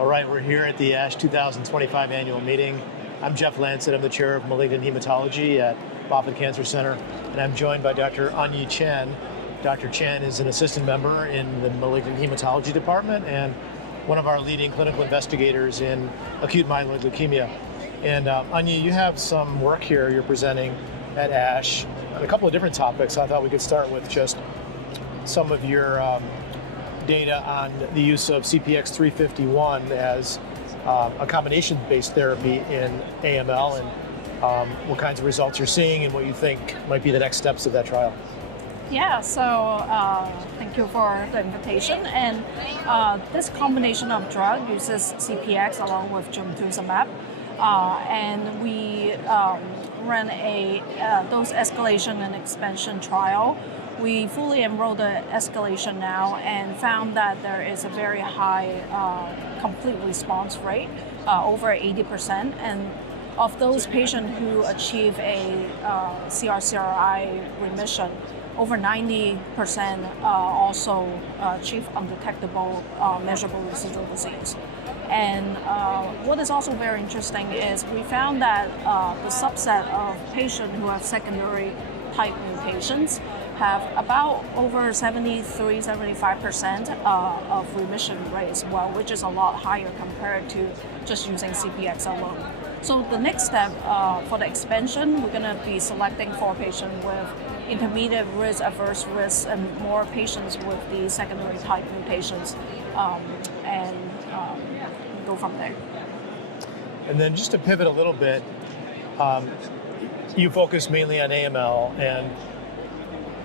All right, we're here at the ASH 2025 annual meeting. I'm Jeff Lancet. I'm the chair of malignant hematology at Moffitt Cancer Center, and I'm joined by Dr. Onyee Chan. Dr. Chan is an assistant member in the malignant hematology department and one of our leading clinical investigators in acute myeloid leukemia. And Onyee, you have some work here you're presenting at ASH on a couple of different topics. I thought we could start with just some of your data on the use of CPX-351 as a combination-based therapy in AML, and what kinds of results you're seeing and what you think might be the next steps of that trial. Yeah, so thank you for the invitation. And this combination of drug uses CPX along with gemtuzumab, and we ran a dose escalation and expansion trial. We fully enrolled the escalation now and found that there is a very high complete response rate, over 80%. And of those patients who achieve a CR/CRi remission, over 90% also achieve undetectable measurable residual disease. And what is also very interesting is we found that the subset of patients who have secondary type mutations have about over 73-75% of remission rate as well, which is a lot higher compared to just using CPX alone. So the next step for the expansion, we're going to be selecting for patients with intermediate risk, adverse risk, and more patients with the secondary type mutations, and go from there. And then just to pivot a little bit, you focus mainly on AML, and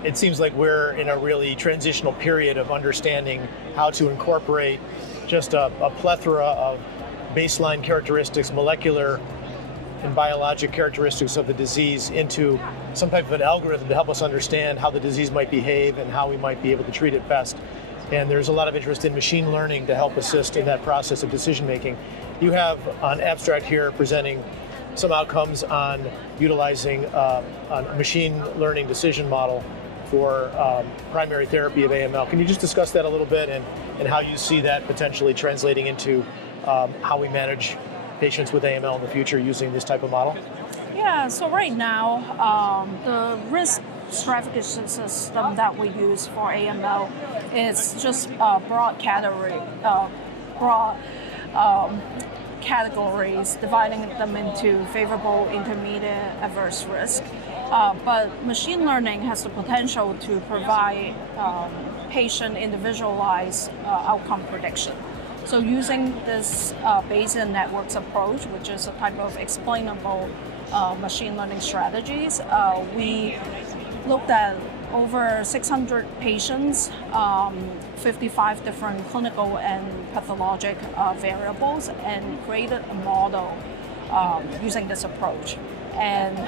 it seems like we're in a really transitional period of understanding how to incorporate just a plethora of baseline characteristics, molecular and biologic characteristics of the disease into some type of an algorithm to help us understand how the disease might behave and how we might be able to treat it best. And there's a lot of interest in machine learning to help assist in that process of decision making. You have an abstract here presenting some outcomes on utilizing a machine learning decision model for primary therapy of AML. Can you just discuss that a little bit and how you see that potentially translating into how we manage patients with AML in the future using this type of model? Yeah, so right now, the risk stratification system that we use for AML is just broad categories, dividing them into favorable, intermediate, adverse risk. But machine learning has the potential to provide patient individualized outcome prediction. So using this Bayesian networks approach, which is a type of explainable machine learning strategies, we looked at over 600 patients, 55 different clinical and pathologic variables, and created a model using this approach. And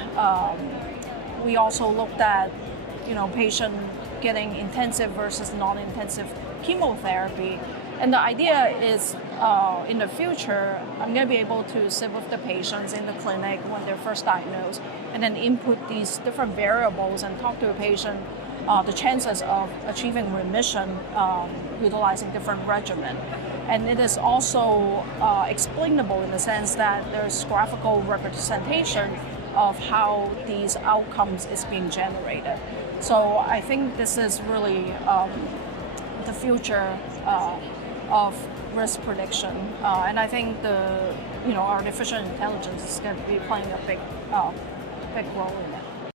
we also looked at, patient getting intensive versus non-intensive chemotherapy. And the idea is, in the future, I'm going to be able to sit with the patients in the clinic when they're first diagnosed, and then input these different variables and talk to a patient the chances of achieving remission utilizing different regimen. And it is also explainable in the sense that there's graphical representation of how these outcomes is being generated. So I think this is really the future of risk prediction, and I think the artificial intelligence is going to be playing a big role in it.